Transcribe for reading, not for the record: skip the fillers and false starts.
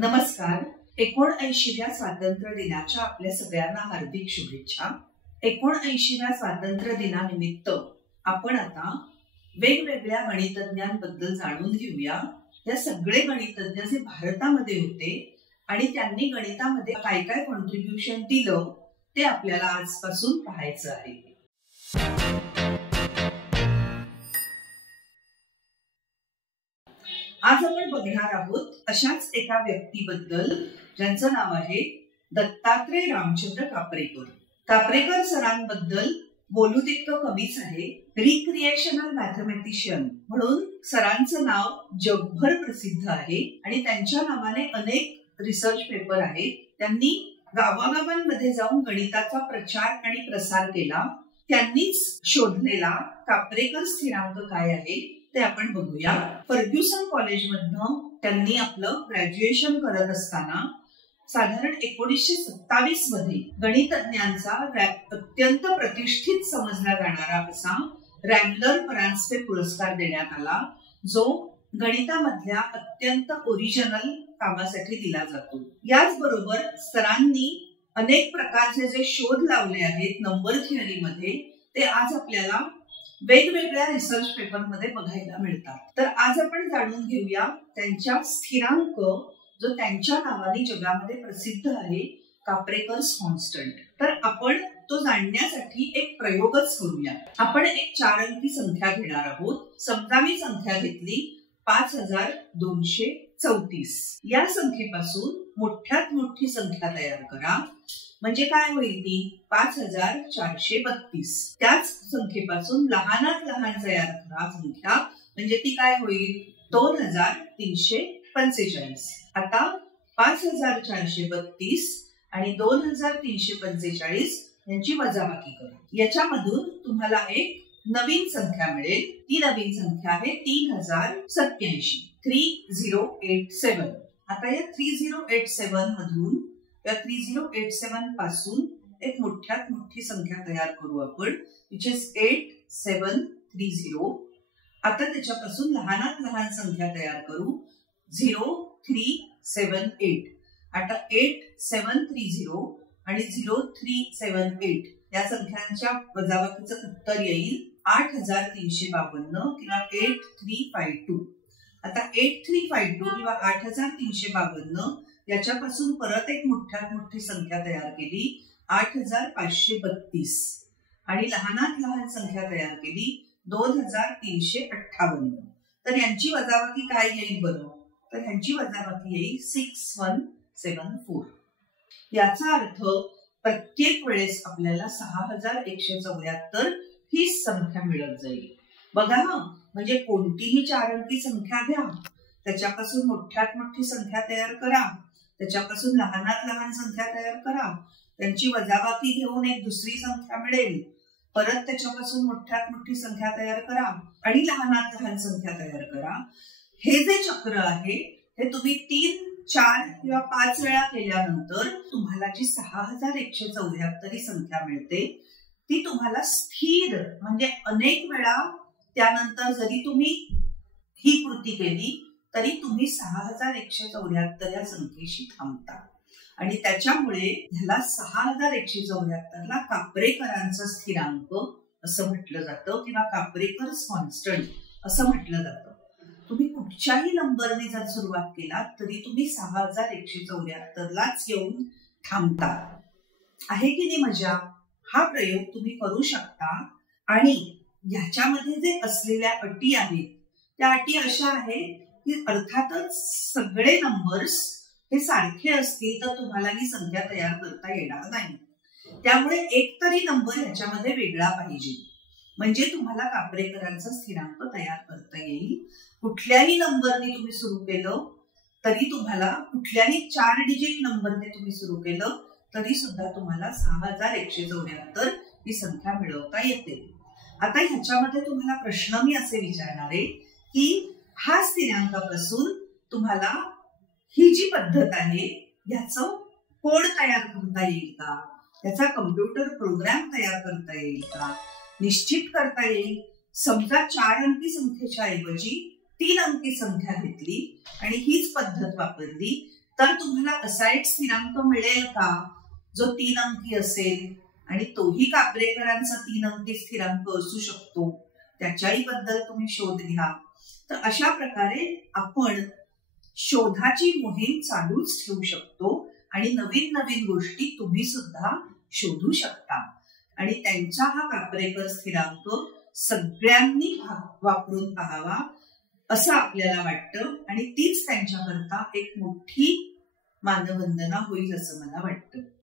नमस्कार. 79व्या स्वातंत्र्य दिनाच्या आपल्या सगळ्यांना हार्दिक शुभेच्छा. 79व्या स्वातंत्र्य दिनानिमित्त आपण आता वेगवेगळ्या गणितज्ञांबद्दल जाणून घेऊया. या सगळे गणितज्ञ जे भारतामध्ये होते आणि त्यांनी गणितामध्ये काय काय कॉन्ट्रीब्युशन दिलं ते आपल्याला आजपासून पाहायचं आहे. आज आपण बघणार आहोत अशाच एका व्यक्तीबद्दल ज्यांचं नाव आहे दत्तात्रय रामचंद्र कापरेकर. कापरेकर सरांबद्दल बोलू तितकं कमीच आहे. रिक्रिएशनल मॅथमॅटिशियन म्हणून सरांचं नाव जगभर प्रसिद्ध आहे आणि त्यांच्या नावाने अनेक रिसर्च पेपर आहेत. त्यांनी गावागावांमध्ये जाऊन गणिताचा प्रचार आणि प्रसार केला. त्यांनीच शोधलेला कापरेकर स्थिरांक काय आहे ते आपण बघूया. फर्ग्युसन कॉलेजमधनं त्यांनी आपलं ग्रॅज्युएशन करत असताना साधारण 1927 मध्ये गणितज्ञांचा अत्यंत प्रतिष्ठित समजला जाणारा असा रँगलर परांजपे पुरस्कार देण्यात आला, जो गणितामधल्या अत्यंत ओरिजिनल कामासाठी दिला जातो. याचबरोबर सरांनी अनेक प्रकारचे जे शोध लावले आहेत नंबर थिअरीमध्ये ते आज आपल्याला वेगवेगळ्या रिसर्च पेपर मध्ये बघायला मिळतात. तर आज आपण जाणून घेऊया त्यांच्या स्थिरांक जो त्यांच्या नावाने जगामध्ये प्रसिद्ध आहे, कापरेकर्स कॉन्स्टंट. तर आपण तो जाणण्यासाठी एक प्रयोगच करूया. आपण एक 4 अंकी संख्या घेणार आहोत. समजा मी संख्या घेतली 5234. या संख्येपासून मोठ्यात मोठी संख्या तयार करा. म्हणजे काय होईल ती 5432. त्याच संख्येपासून लहानात लहान तयार करा संख्या, म्हणजे ती काय होईल 2345. आता 5432 आणि 2345 यांची वजाबाकी करा. याच्यामधून तुम्हाला एक नवीन संख्या मिळेल. ती नवीन संख्या आहे 3087. 3087. आता या 3087 मधून या 3087 पासून एक मोठ्यात मोठी संख्या तयार करू आपण, विच इज 8730. आता त्याच्यापासून लहानात लहान संख्या तयार करू 0378. आता 8730 आणि 0378 या संख्यांच्या वजाबाकीचं उत्तर येईल 8352 किंवा 8352. आता 8352 किंवा 8352 याच्यापासून परत एक मोठ्यात मोठी संख्या तयार केली 8532 आणि लहानात लहान संख्या तयार केली 2358. तर यांची वजाबाकी काय येईल बरं? तर यांची वजाबाकी येईल 6174. याचा अर्थ प्रत्येक वेळेस आपल्याला 6174 ही संख्या मिळत जाईल. बघा ना, म्हणजे कोणतीही 4 अंकी संख्या घ्या, त्याच्यापासून मोठ्यात मोठी संख्या तयार करा, त्याच्यापासून लहानात लहान संख्या तयार करा, त्यांची वजाबाकी घेऊन एक दुसरी संख्या मिळेल, परत त्याच्यापासून मोठ्यात मोठी संख्या तयार करा आणि लहानात लहान संख्या तयार करा. हे जे चक्र आहे हे तुम्ही 3, 4 किंवा 5 वेळा केल्यानंतर तुम्हाला जी 6174 ही संख्या मिळते ती तुम्हाला स्थिर, म्हणजे अनेक वेळा त्यानंतर जरी तुम्ही ही कृती केली तरी तुम्ही 6174 या संख्येशी थांबता. आणि त्याच्यामुळे ह्याला 6174ला कापरेकरांचा स्थिरांक असं म्हटलं जातं किंवा कापरेकर्स कॉन्स्टंट असं म्हटलं जातं. तुम्ही कुठच्याही नंबरने जर सुरुवात केला तरी तुम्ही 6174लाच येऊन थांबता. आहे की नाही मजा? हा प्रयोग तुम्ही करू शकता. आणि ह्याच्यामध्ये जे असलेल्या अटी आहेत त्या अटी अशा आहेत की अर्थातच सगळे नंबर्स हे सारखे असतील तर तुम्हाला ही संख्या तयार करता येणार नाही. त्यामुळे एक तरी नंबर ह्याच्यामध्ये वेगळा पाहिजे, म्हणजे तुम्हाला कापरेकरांचा स्थिरांक तयार करता येईल. कुठल्याही नंबरने तुम्ही सुरू केलं तरी तुम्हाला, कुठल्याही 4 डिजिट नंबरने तुम्ही सुरू केलं तरी सुद्धा तुम्हाला 6174 ही संख्या मिळवता येते. आता ह्याच्यामध्ये तुम्हाला प्रश्न मी असे विचारणार आहे की हा स्थिरांकापासून तुम्हाला ही जी पद्धत आहे ह्याचं कोड तयार करता येईल का? त्याचा कम्प्युटर प्रोग्राम तयार करता येईल का? निश्चित करता येईल. समजा 4 अंकी संख्येच्या ऐवजी 3 अंकी संख्या घेतली आणि हीच पद्धत वापरली तर तुम्हाला असा एक स्थिरांक मिळेल का जो 3 अंकी असेल आणि तोही कापरेकरांचा 3 अंकी स्थिरांक असू शकतो, त्याच्याही बद्दल तुम्ही शोध घ्या. तर अशा प्रकारे आपण शोधाची मोहीम चालूच ठेवू शकतो आणि नवीन नवीन गोष्टी तुम्ही सुद्धा शोधू शकता. आणि त्यांचा हा कापरेकर स्थिरांक सगळ्यांनी वापरून पाहावा असं आपल्याला वाटतं आणि तीच त्यांच्याकरता एक मोठी मानवंदना होईल असं मला वाटतं.